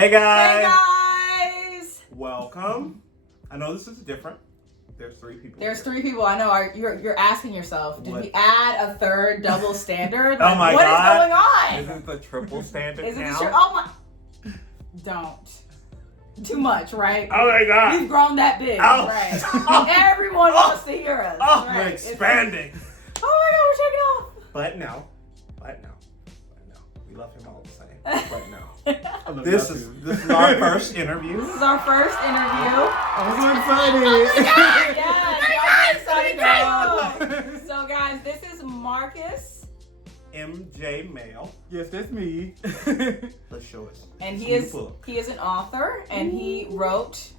Hey guys! Hey guys! Welcome. I know this is different. There's three people. There's three people. I know. You're asking yourself, did we add a third double standard? Oh my what God. What is going on? Isn't the triple standard Is it now? Oh my! Don't. Too much, right? Oh my God. We've grown that big, Oh. right? Everyone wants to hear us. Oh, right? we're expanding. Oh my God, we're taking off. But no. We love him all the same. Right now. This is our first interview. This is our first interview. I'm so excited. Yes, so guys, this is Marcus. MJ Meyel. Yes, that's me. Let's show us. And he is an author, and he wrote,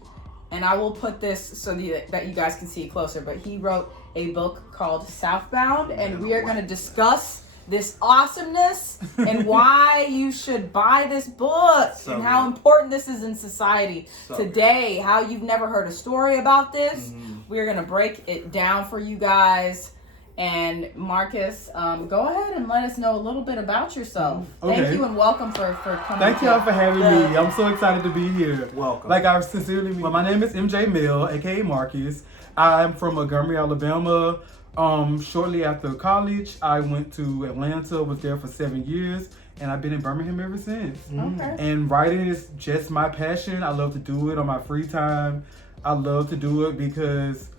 and I will put this so that you guys can see it closer, but he wrote a book called Southbound, and we are going to discuss this awesomeness and why you should buy this book and how important this is in society today, how you've never heard a story about this. We're going to break it down for you guys. And Marcus, go ahead and let us know a little bit about yourself. Okay. Thank you and welcome for coming. Thank y'all for having me. I'm so excited to be here. Welcome. Like I sincerely mean. Well, my name is MJ Meyel, aka Marcus. I'm from Montgomery, Alabama. Shortly after college, I went to Atlanta, was there for 7 years, and I've been in Birmingham ever since. Okay. And writing is just my passion. I love to do it on my free time. I love to do it because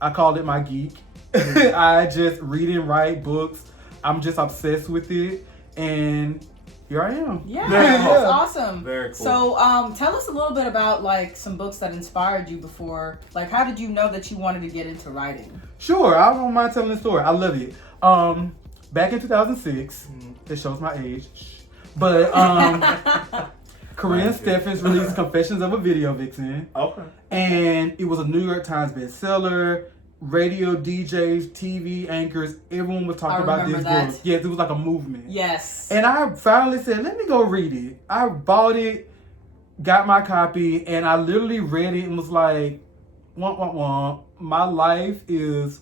I call it my geek. I just read and write books. I'm just obsessed with it, and here I am. Yeah, that's awesome. Very cool. So, tell us a little bit about like some books that inspired you before. Like, how did you know that you wanted to get into writing? Sure, I don't mind telling the story. I love it. Back in 2006, it shows my age, but Corinne Steffens released Confessions of a Video Vixen. Okay. And it was a New York Times bestseller. Radio DJs, TV anchors, everyone was talking about this book. Yes, it was like a movement. Yes. And I finally said, let me go read it. I bought it, got my copy, and I literally read it and was like, my life is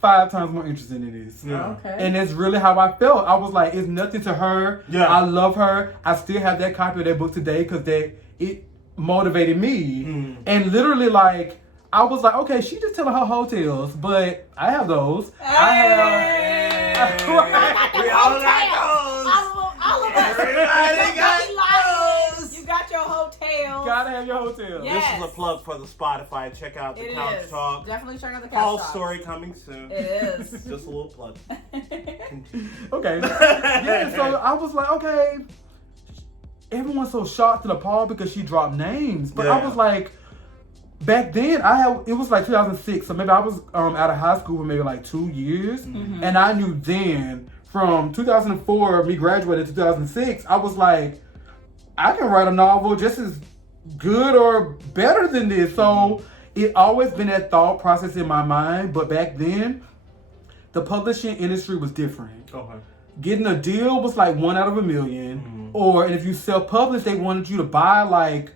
5 times more interesting than this. Yeah. Okay. And that's really how I felt. I was like, it's nothing to her. Yeah. I love her. I still have that copy of that book today because it motivated me. And literally like, I was like, okay, she just telling her hotels, but I have those. Hey. I have. We all got All of us. Everybody got those. You got your hotel. Gotta have your hotel. Yeah. This is a plug for the Spotify. Check out the Couch is. Talk. Definitely check out the Couch Paul's Talk. story coming soon. It is. Just a little plug. Okay. Yeah, so I was like, okay. Everyone's so shocked and appalled because she dropped names. But I was like, back then, it was like 2006, so maybe I was out of high school for maybe like 2 years. And I knew then, from 2004, me graduating in 2006, I was like, I can write a novel just as good or better than this. So it always been that thought process in my mind. But back then, the publishing industry was different. Okay. Getting a deal was like 1 out of 1 million. And if you self-publish, they wanted you to buy like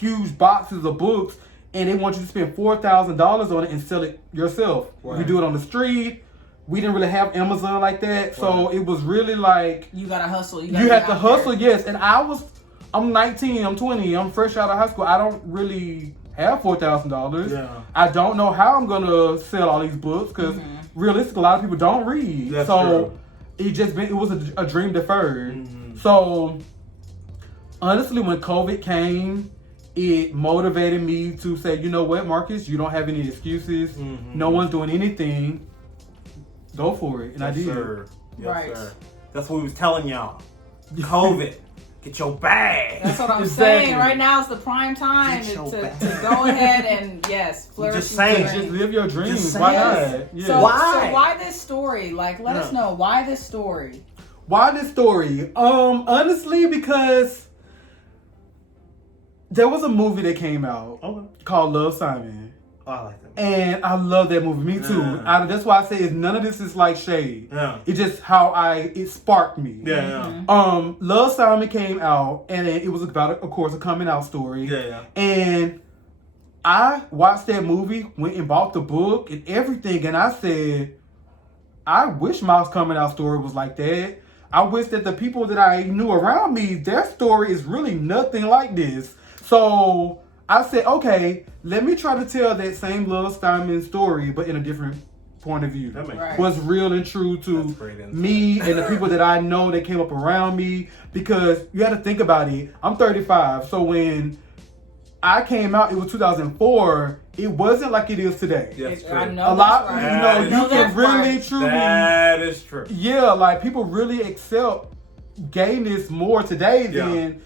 huge boxes of books, and they want you to spend $4,000 on it and sell it yourself. Right. You do it on the street. We didn't really have Amazon like that, so it was really like you gotta hustle. You have to hustle, yes. And I'm 19, I'm 20, I'm fresh out of high school. I don't really have $4,000. Yeah. I don't know how I'm gonna sell all these books because realistically, a lot of people don't read. That's so true. it was a dream deferred. So honestly, when COVID came, it motivated me to say, you know what, Marcus, you don't have any excuses. No one's doing anything. Go for it. And I did. Sir. Yes, Right. sir. That's what we was telling y'all. COVID. Get your bag. That's what I'm Exactly. saying. Right now is the prime time to go ahead and flourish. Just saying. Just live your dreams. Just Why saying. not? Yeah. So Why? why this story? Like, let us know why this story. Why this story? Honestly, because there was a movie that came out called Love, Simon. Oh, I like that. And I love that movie. Me too. That's why I say none of this is like shade. Yeah. It's just how it sparked me. Yeah. Love, Simon came out, and it was about, of course, a coming out story. Yeah. And I watched that movie, went and bought the book and everything, and I said, I wish my coming out story was like that. I wish that the people that I knew around me, their story is really nothing like this. So I said, okay, let me try to tell that same Love Steinman story, but in a different point of view. That makes Right. What's real and true to me and the people that I know that came up around me. Because you got to think about it. I'm 35, so when I came out, it was 2004. It wasn't like it is today. Yes, I true. know A lot, that's right. you know, That you is can really, right. truly, That is true. yeah, like people really accept gayness more today than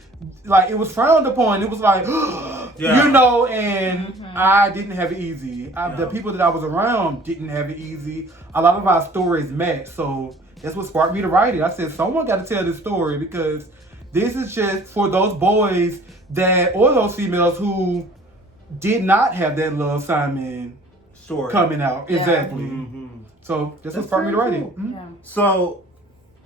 like it was frowned upon. It was like, you know, and I didn't have it easy. The people that I was around didn't have it easy. A lot of our stories match, so that's what sparked me to write it. I said, someone got to tell this story because this is just for those boys that, or those females who did not have that Love Simon Story coming out. Yeah. Exactly. Mm-hmm. So that's what sparked me to write it. Mhm. Yeah. So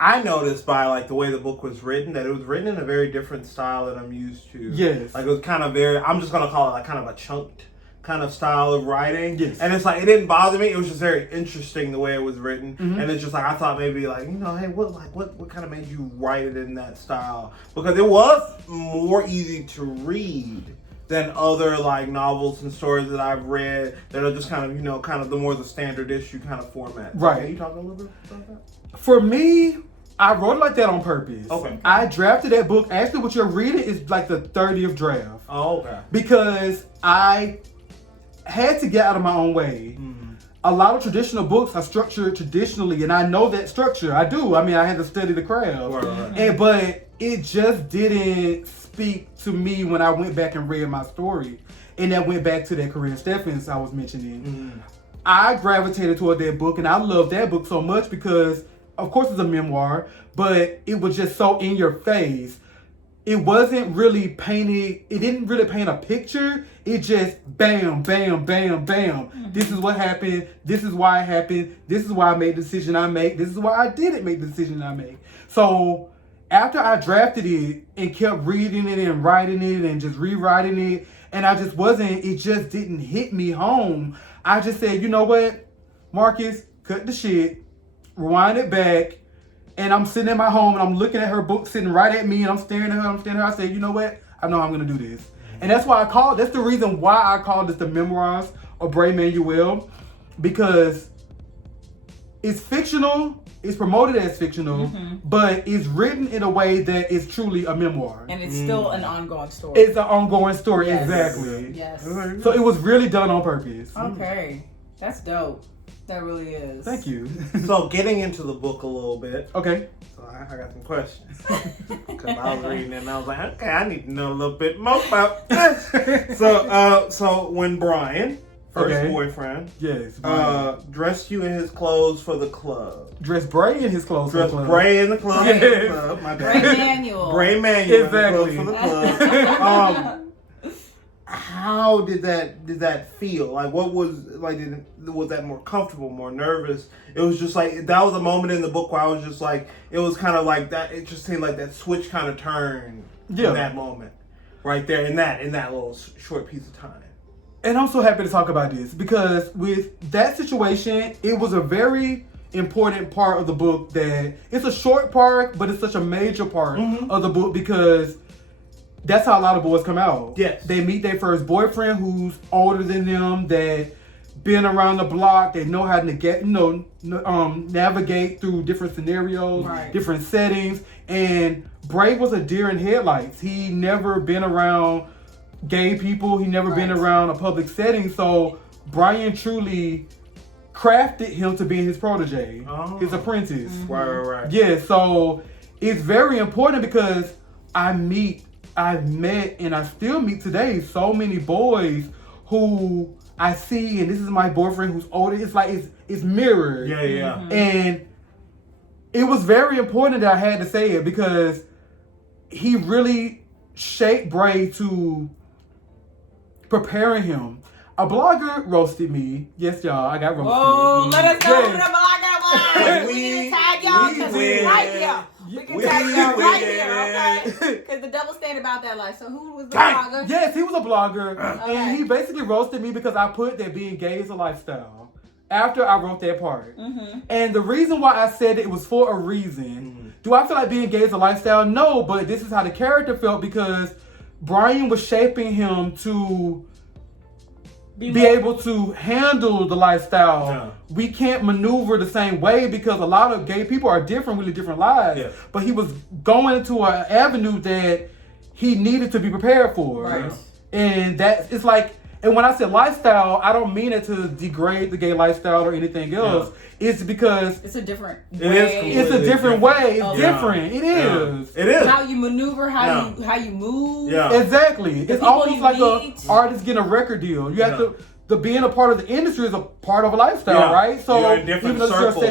I noticed by like the way the book was written that it was written in a very different style that I'm used to. Yes. Like it was kind of very, I'm just gonna call it like kind of a chunked kind of style of writing. Yes. And it's like it didn't bother me. It was just very interesting the way it was written. Mhm. And it's just like I thought maybe like, you know, hey, what kind of made you write it in that style? Because it was more easy to read than other like novels and stories that I've read that are just kind of, you know, kind of the more the standard issue kind of format. So Right. can you talk a little bit about that? For me, I wrote it like that on purpose. Okay. I drafted that book. Actually, what you're reading is like the 30th draft. Oh, okay. Because I had to get out of my own way. A lot of traditional books are structured traditionally, and I know that structure. I do. I mean, I had to study the craft. Right. But it just didn't speak to me when I went back and read my story. And that went back to that Corinne Steffens I was mentioning. I gravitated toward that book, and I love that book so much because, of course, it's a memoir, but it was just so in your face. It wasn't really painted, it didn't really paint a picture. It just bam, bam, bam, bam. This is what happened. This is why it happened. This is why I made the decision I made. This is why I didn't make the decision I made. So after I drafted it and kept reading it and writing it and just rewriting it, and it just didn't hit me home. I just said, you know what, Marcus, cut the shit, rewind it back. And I'm sitting in my home and I'm looking at her book sitting right at me and I'm staring at her. I said, you know what? I know I'm going to do this. And that's the reason why I call this the memoirs of Bray Manuel, because it's fictional, it's promoted as fictional, but it's written in a way that is truly a memoir. And it's still an ongoing story. It's an ongoing story, Yes. exactly. Yes. So it was really done on purpose. Okay. That's dope. That really is. Thank you. So getting into the book a little bit. Okay. So I got some questions. Because I was reading it and I was like, okay, I need to know a little bit more about this. So when Brian, first boyfriend, Yes. dressed you in his clothes for the club. Dressed Bray in his clothes for the Dressed club. Bray in the club. Yes. For the club. My Bray bad. Manuel. Bray Manuel Exactly. for the club. How did that feel? Like, what was like? Was that more comfortable, more nervous? It was just like that was a moment in the book where I was just like, it was kind of like that. It just seemed like that switch kind of turned in that moment, right there in that little short piece of time. And I'm so happy to talk about this because with that situation, it was a very important part of the book that it's a short part, but it's such a major part of the book because that's how a lot of boys come out. Yes. They meet their first boyfriend who's older than them, that been around the block, they know how to get, navigate through different scenarios, different settings. And Bray was a deer in headlights. He never been around gay people. He never been around a public setting. So Brian truly crafted him to be his protege, his apprentice. Right. Yeah, so it's very important because I've met and I still meet today so many boys who I see, and this is my boyfriend who's older. It's like it's mirrored. Yeah. And it was very important that I had to say it because he really shaped Bray to preparing him. A blogger roasted me. Yes, y'all, I got roasted. Whoa, let us go to the Yes. blogger. We need to tag y'all because we're right here. We can tag y'all right here, okay? Because the double stand about that, like, so who was the blogger? Yes, he was a blogger. And he basically roasted me because I put that being gay is a lifestyle. after I wrote that part. Mm-hmm. And the reason why I said it was for a reason. Do I feel like being gay is a lifestyle? No, but this is how the character felt because Brian was shaping him to be able to handle the lifestyle. Yeah. We can't maneuver the same way because a lot of gay people are different, really different lives. Yeah. But he was going into an avenue that he needed to be prepared for. Right. And it's like, and when I say lifestyle, I don't mean it to degrade the gay lifestyle or anything else. Yeah. It's because it's a different It way. is it's a different way. It's Yeah. different. It is. It is. How you maneuver, how you move. Yeah. Exactly. It's people almost you like meet. an artist getting a record deal. You have to being a part of the industry is a part of a lifestyle, Yeah. right? So You're in different even though circles.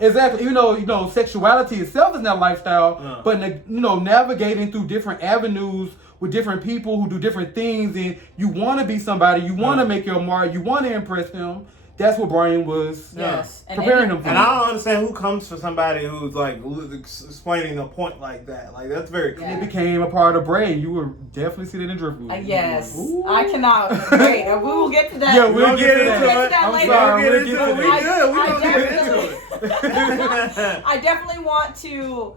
exactly. Even though sexuality itself is not a lifestyle, Yeah. but navigating through different avenues with different people who do different things, and you want to be somebody, you want to make your mark, you want to impress them. That's what Brian was Yes. preparing him for. And I don't understand who comes for somebody who's like explaining a point like that. Like that's very cool. It became a part of Bray. You will definitely see that in Driftwood. Yes. Ooh. I cannot wait. And we will get to that. Yeah, we'll get into that it. I'm later. sorry, We'll we'll get get into to it. We that. good. We I gonna get into it. I definitely want to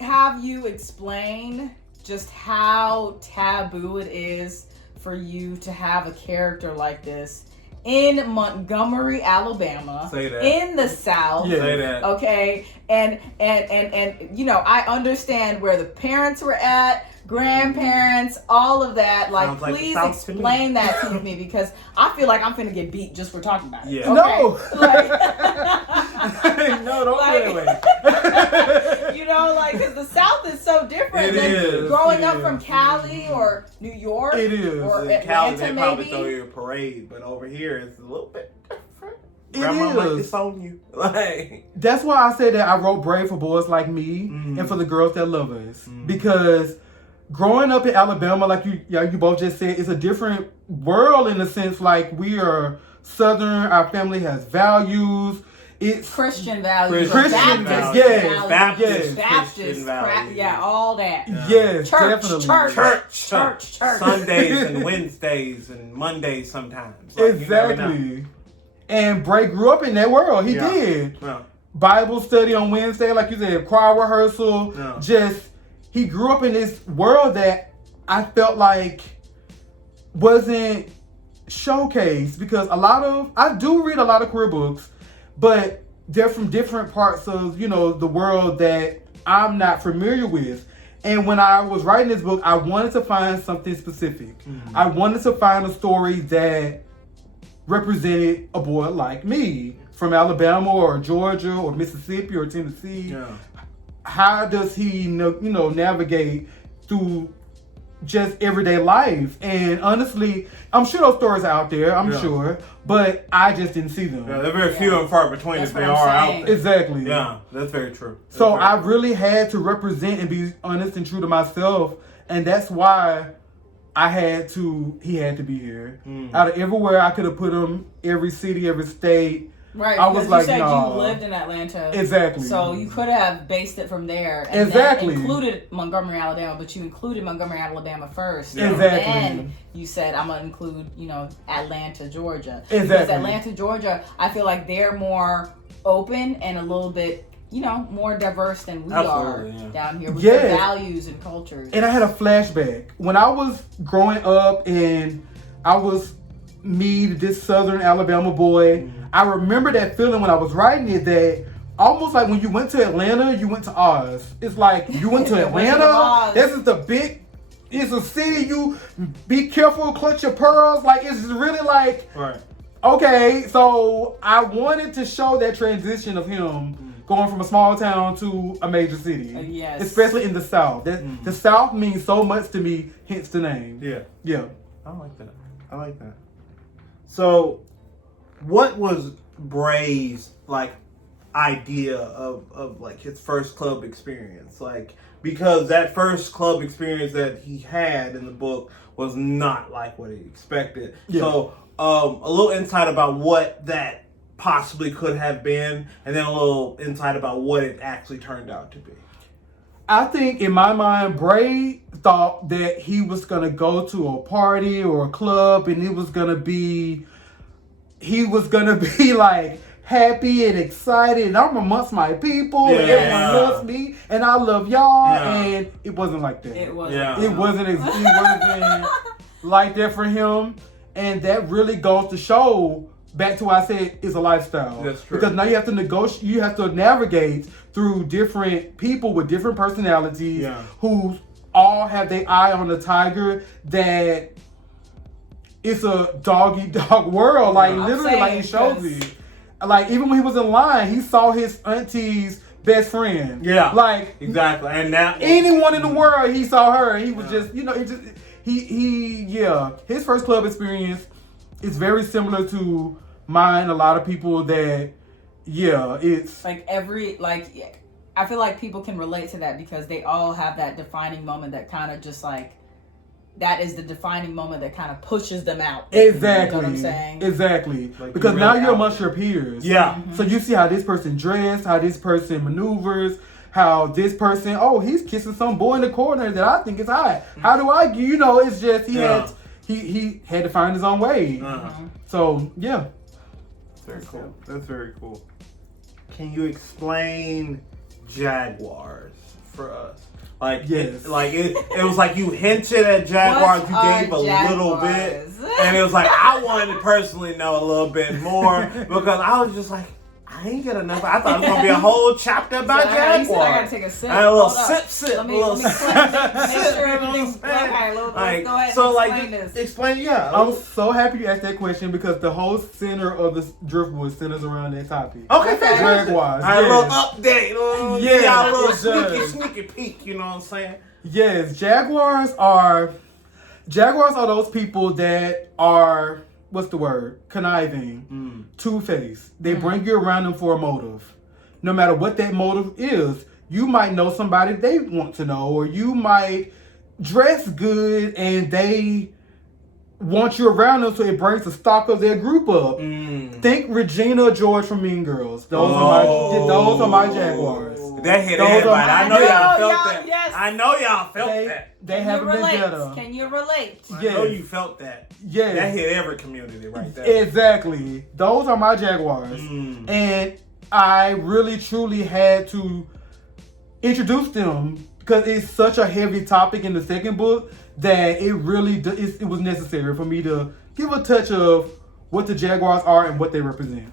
have you explain just how taboo it is for you to have a character like this in Montgomery, Alabama, Say that. in the South. Yeah. Say that. Okay, and I understand where the parents were at, grandparents, all of that. Like, Sounds like the please South to me. explain that to me because I feel like I'm finna get beat just for talking about it. Yeah. Okay? No. Like, No, don't Like- play away. because the South is so different It than is, growing it up is. from Cali or New York. It is. Or In Cali, Atlanta, they probably maybe. throw you a parade, but over here it's a little bit different. It Grandma might is. disown you. Like, That's why I said that I wrote Brave for boys like me Mhm. and for the girls that love us. Mhm. Because growing up in Alabama, like you both just said, it's a different world in the sense like we are Southern, our family has values. It's Christian values. Christian Baptist values. values. Baptist Baptist, Christian crap, values. yeah, all that. Yeah. yes, Church, definitely. church. Sundays and Wednesdays and Mondays sometimes. Like, you never know. Exactly. And Bray grew up in that world. He Yeah. did. Yeah. Bible study on Wednesday, like you said, choir rehearsal. Yeah. He grew up in this world that I felt like wasn't showcased because I do read a lot of queer books, but they're from different parts of, the world that I'm not familiar with. And when I was writing this book, I wanted to find something specific. Mhm. I wanted to find a story that represented a boy like me from Alabama or Georgia or Mississippi or Tennessee. Yeah. How does he navigate through just everyday life? And honestly, I'm sure those stories are out there, I'm Yeah. sure, but I just didn't see them. Yeah, they're very few and far between That's if they what I'm are out saying. there. Exactly. Yeah, that's very true. That's So very I true. really had to represent and be honest and true to myself, and that's why he had to be here. Mhm. Out of everywhere I could have put him, every city, every state. Right, I was because like, you said nah. you lived in Atlanta. Exactly. So you could have based it from there. And Exactly. then included Montgomery, Alabama, but you included Montgomery, Alabama first. Yeah. Exactly. And then you said, I'm going to include, Atlanta, Georgia. Exactly. Because Atlanta, Georgia, I feel like they're more open and a little bit, more diverse than we Absolutely, are yeah. down here with Yes. their values and cultures. And I had a flashback. When I was growing up and I was this Southern Alabama boy, Mm-hmm. I remember that feeling when I was writing it that almost like when you went to Atlanta, you went to Oz. It's like you went to Went to Atlanta. Oz. This is it's a city, you be careful, clutch your pearls. Like it's really like, Right. okay, so I wanted to show that transition of him going from a small town to a major city. Yes. Especially in the South. The South means so much to me, hence the name. Yeah. Yeah. I like that. So, what was Bray's idea of his first club experience? Because that first club experience that he had in the book was not like what he expected. Yeah. So, a little insight about what that possibly could have been, and then a little insight about what it actually turned out to be. I think in my mind, Bray thought that he was going to go to a party or a club and it was going to be he was gonna be like happy and excited, and I'm amongst my people, and everyone loves me, and I love y'all, and it wasn't like that. It wasn't. Yeah. It wasn't like that for him, and that really goes to show. Back to what I said, it's a lifestyle. That's true. Because now you have to negotiate, you have to navigate through different people with different personalities who all have their eye on the tiger. That it's a dog-eat-dog world. Like literally, like he shows it. Like even when he was in line, he saw his auntie's best friend. Yeah. Like exactly. And now anyone in the world, he saw her. And he was just, his first club experience is very similar to mine. A lot of people that, it's like I feel like people can relate to that because they all have that defining moment that kind of just like, that is the defining moment that kind of pushes them out. Exactly. You know what I'm saying? Exactly. Like because really now you're amongst your peers. Yeah. Mm-hmm. So you see how this person dressed, how this person maneuvers, how this person, he's kissing some boy in the corner that I think is hot. How do I, it's just, he had to find his own way. So, yeah. Very cool. That's very cool. Can you explain Jaguars for us? Like, yes. It was like you hinted at Jaguars, you gave a little bit, and it was like, I wanted to personally know a little bit more, because I was just like, I ain't get enough. I thought it was going to be a whole chapter about Jaguars. I got to take a sip. And a little sip. Let me make sure everything's okay. Let's go ahead and explain this. Explain, I'm so happy you asked that question because the whole center of the Driftwood centers around that topic. Okay, fantastic. Jaguars. A little update. A little sneaky peek, you know what I'm saying? Yes, Jaguars are those people that are, what's the word? Conniving, two-faced. They bring you around them for a motive. No matter what that motive is, you might know somebody they want to know, or you might dress good and they want you around them, so it brings the stock of their group up. Think Regina George from Mean Girls. Those are my Jaguars. That hit everybody. I know y'all felt that. Yes. I know y'all felt that. They haven't been better. Can you relate? I know you felt that. Yeah. That hit every community right there. Exactly. Those are my Jaguars. And I really, truly had to introduce them because it's such a heavy topic in the second book that it really it was necessary for me to give a touch of what the Jaguars are and what they represent.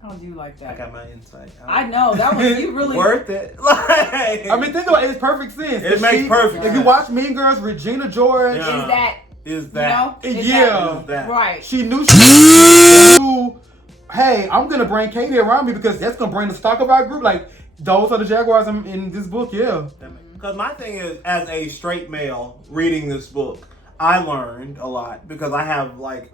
I do like that. I got my insight. I know that was you really worth it. I mean, think about it. It's perfect sense. It makes perfect. If you watch Mean Girls, Regina George is that right? She knew. Hey, I'm gonna bring Katie around me because that's gonna bring the stock of our group. Like those are the Jaguars in this book. Yeah. Because my thing is, as a straight male reading this book, I learned a lot because I have like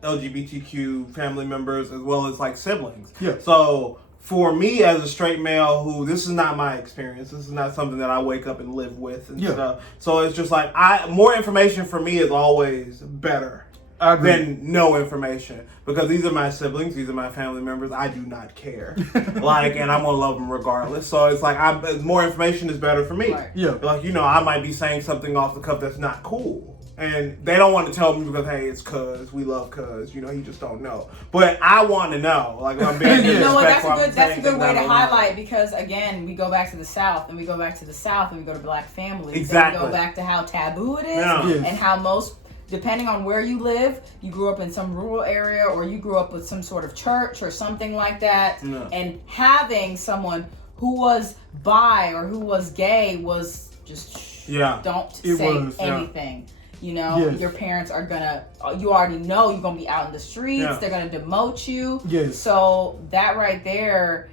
LGBTQ family members as well as like siblings. Yeah. So for me as a straight male who this is not my experience, this is not something that I wake up and live with and stuff. So it's just like more information for me is always better than no information because these are my siblings, these are my family members. I do not care, and I'm gonna love them regardless. So it's like more information is better for me. Right. Yeah. Like I might be saying something off the cuff that's not cool. And they don't want to tell me because, hey, it's cuz, we love cuz, you just don't know. But I want to know. Like, I'm being disrespectful. That's a good way to highlight because, again, we go back to the South, and we go back to the South, and we go to black families. Exactly. And we go back to how taboo it is, and how most, depending on where you live, you grew up in some rural area, or you grew up with some sort of church or something like that, and having someone who was bi or who was gay was just, don't say anything. Your parents are you already know you're gonna be out in the streets. They're gonna demote you. So that right there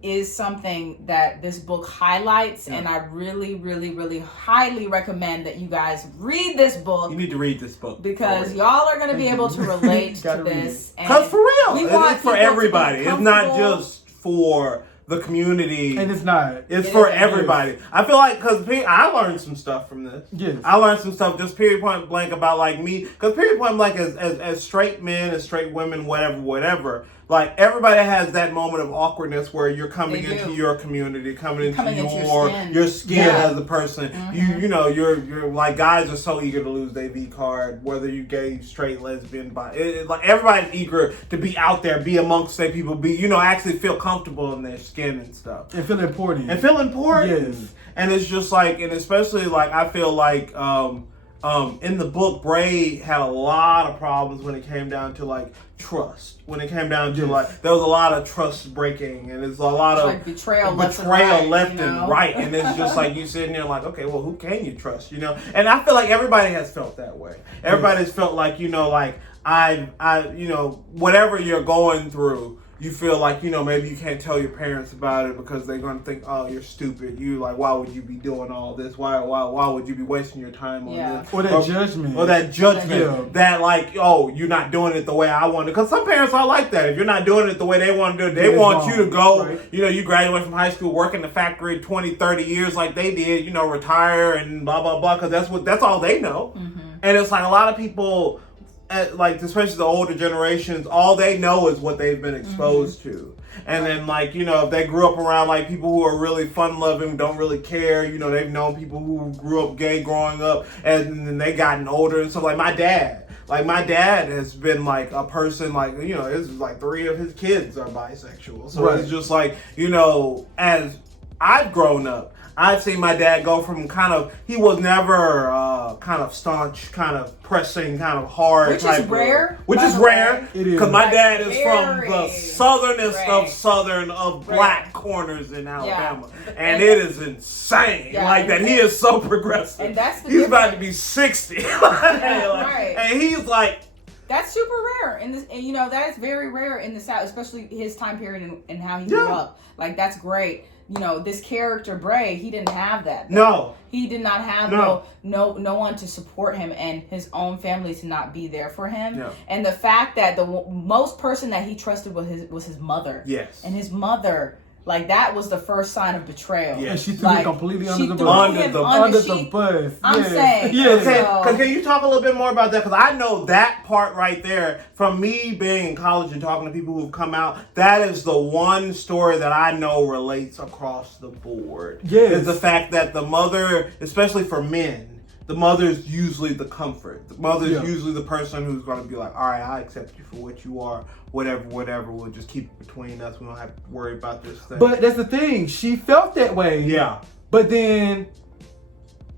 is something that this book highlights, and I really, really, really highly recommend that you guys read this book. You need to read this book because y'all are gonna be able to relate to this. Because for real, it's for everybody. It's not just for the community, and it's not. It's for everybody. I feel like because I learned some stuff from this. Yes, I learned some stuff just period point blank about like me. Because period point blank as straight men, as straight women, whatever. like everybody has that moment of awkwardness where you're coming They into do. your community, coming into your your skin. skin Yeah. as a person. You know, you're like, guys are so eager to lose their V card, whether you gay, straight, lesbian, bi. Like everybody's eager to be out there, be amongst their people, be, you know, actually feel comfortable in their skin and stuff. And feel important. And feel important. Yes. And it's just like, and especially like, I feel like, in the book, Bray had a lot of problems when it came down to like trust. When it came down to like, there was a lot of trust breaking, and there's a lot of like betrayal left and right. And it's just like you sitting there like, okay, well, who can you trust? You know. And I feel like everybody has felt that way. Everybody's felt like, you know, like I, you know, whatever you're going through, you feel like, you know, maybe you can't tell your parents about it because they're going to think, oh, you're stupid. You like, why would you be doing all this? Why would you be wasting your time on this? Or that judgment. Or that judgment. Yeah. That like, oh, you're not doing it the way I want it. Because some parents are like that. If you're not doing it the way they want to do it, they want you to go, right. You know, you graduate from high school, work in the factory 20, 30 years like they did, you know, retire and blah, blah, blah. Because that's all they know. And it's like a lot of people, like especially the older generations, all they know is what they've been exposed to. And then, like, you know, if they grew up around like people who are really fun loving, don't really care, you know, they've known people who grew up gay growing up, and then they gotten older and stuff. Like my dad has been like a person, like, you know, it's like 3 of his kids are bisexual. So It's just like, you know, as I've grown up, I've seen my dad go from kind of, he was never kind of staunch, kind of pressing, kind of hard. Which is rare. Which is rare. It is. Because my dad is Very from the southernest rare. of black corners in Alabama. Yeah. And it is insane. Yeah, like that. He is so progressive. And that's the He's about to difference. be 60. Right. And he's like, that's super rare in this, and you know that is very rare in the South, especially his time period and how he grew up. Like that's great. You know, this character Bray, he didn't have that. no. He did not have no one to support him, and his own family to not be there for him. Yeah. And the fact that the most person that he trusted was his mother. Yes. And his mother, like that was the first sign of betrayal. Yeah. And she threw him completely under the bus. Under the bus. I'm saying. Yes. Okay, can you talk a little bit more about that? Because I know that part right there, from me being in college and talking to people who've come out, that is the one story that I know relates across the board. Yes. Is the fact that the mother, especially for men, the mother's usually the comfort. The mother's usually the person who's going to be like, all right, I accept you for what you are. Whatever. We'll just keep it between us. We don't have to worry about this thing. But that's the thing. She felt that way. Yeah. But then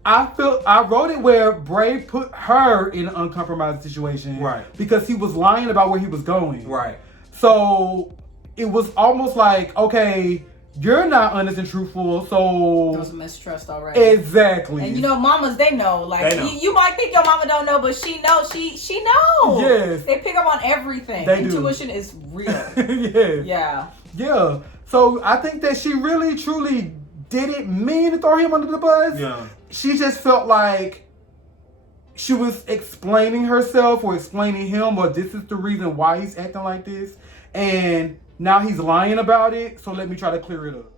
I wrote it where Bray put her in an uncompromised situation. Right. Because he was lying about where he was going. Right. So it was almost like, okay, you're not honest and truthful, so There was a mistrust already. Exactly. And you know, mamas, they know. Like They know. You might think your mama don't know, but she knows. She knows. Yes. They pick up on everything. They do. Intuition is real. Yes. Yeah. Yeah. So I think that she really, truly didn't mean to throw him under the bus. Yeah. She just felt like she was explaining herself or explaining him, or this is the reason why he's acting like this. And now he's lying about it, so let me try to clear it up.